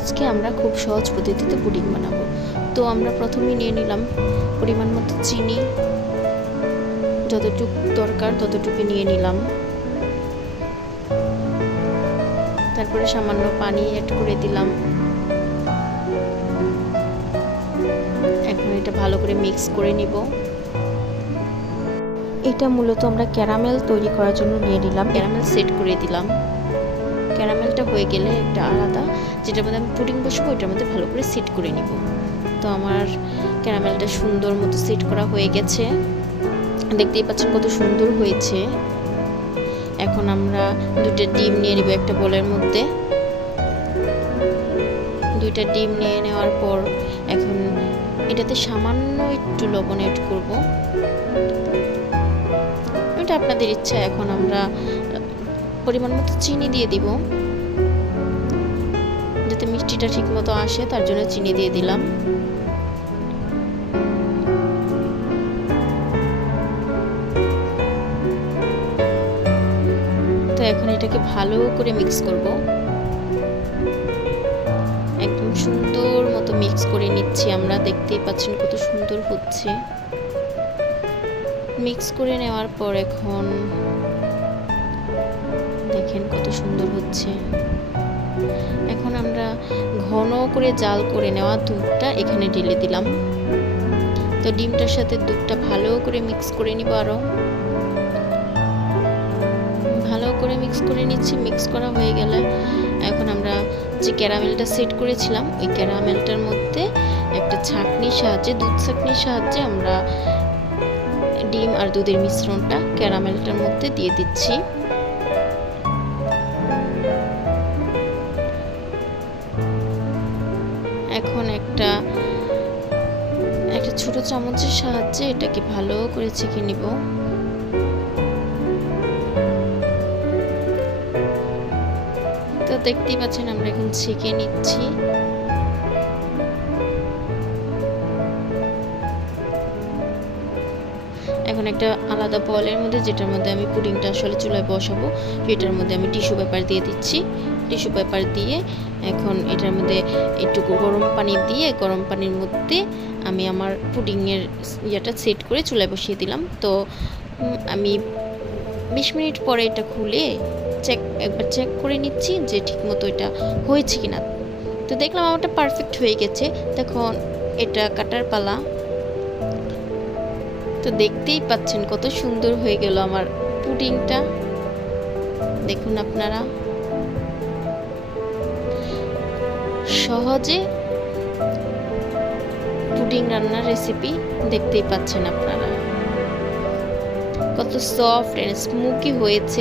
আজকে আমরা খুব সহজ পদ্ধতিতে পুডিং বানাবো। তো আমরা প্রথমেই নিয়ে নিলাম পরিমাণ মতো চিনি। যতটুকু দরকার ততটুকু নিয়ে নিলাম। তারপরে সামান্য পানি অ্যাড করে দিলাম। এখন এটা ভালো করে মিক্স করে নিব। এটা মূলত আমরা ক্যারামেল তৈরি করার জন্য নিয়ে নিলাম। ক্যারামেল সেট করে দিলাম। ক্যারামেলটা হয়ে গেলে একটা আলাদা, যেটার মধ্যে আমি পুডিং বসবো ওইটার মধ্যে ভালো করে সেট করে নিব। তো আমার ক্যারামেলটা সুন্দর মতো সেট করা হয়ে গেছে। দেখতেই পাচ্ছেন কত সুন্দর হয়েছে। এখন আমরা দুইটা ডিম নিয়ে নিব একটা বোলের মধ্যে। দুইটা ডিম নিয়ে নেওয়ার পর এখন এটাতে সামান্য একটু লবণ এড করব। এটা আপনাদের ইচ্ছা, এখন আমরা পরিমাণ মতো চিনি দিয়ে দিব। যাতে মিষ্টিটা ঠিক মতো আসে, তার জন্য চিনি দিয়ে দিলাম। তো এখন এটাকে ভালো করে মিক্স করব। একদম সুন্দর মতো মিক্স করে নিচ্ছি আমরা, দেখতেই পাচ্ছেন কত সুন্দর হচ্ছে। মিক্স করে নেওয়ার পর এখন দেখেন কত সুন্দর হচ্ছে। আমরা ঘন করে জাল করে নেওয়া দুধটা এখানে ঢেলে দিলাম। তো ডিমটার সাথে দুধটা ভালো করে মিক্স করে নিব আরও ভালো করে মিক্স করে নিচ্ছি মিক্স করা হয়ে গেলে এখন আমরা যে ক্যারামেলটা সেট করেছিলাম, ওই ক্যারামেলটার মধ্যে একটা ছাঁকনির সাহায্যে, দুধ ছাঁকনির সাহায্যে আমরা ডিম আর দুধের মিশ্রণটা ক্যারামেলটার মধ্যে দিয়ে দিচ্ছি। এখন একটা একটা ছোট চামচের সাহায্যে এটাকে ভালো করে ছেঁকে নিব। তো দেখতেই পাচ্ছেন আমরা এখন ছেঁকে নিচ্ছি। এখন একটা আলাদা বলের মধ্যে, যেটার মধ্যে আমি পুডিংটা আসলে চুলায় বসাবো। সেটার মধ্যে আমি টিস্যু পেপার দিয়ে দিচ্ছি। টিস্যু পেপার দিয়ে এখন এটার মধ্যে একটু গরম পানি দিয়ে, গরম পানির মধ্যে আমি আমার পুডিংয়ের ইয়েটা সেট করে চুলায় বসিয়ে দিলাম। তো আমি বিশ মিনিট পরে এটা খুলে চেক, একবার চেক করে নিচ্ছি যে ঠিকমতো এটা হয়েছে কিনা। তো দেখলাম আমারটা পারফেক্ট হয়ে গেছে। তখন এটা কাটার পালা তো দেখতেই পাচ্ছেন কত সুন্দর হয়ে গেল আমার পুডিংটা। দেখুন আপনারা। সহজে পুডিং রান্নার রেসিপি দেখতেই পাচ্ছেন আপনারা। কত সফট অ্যান্ড স্মুকি হয়েছে।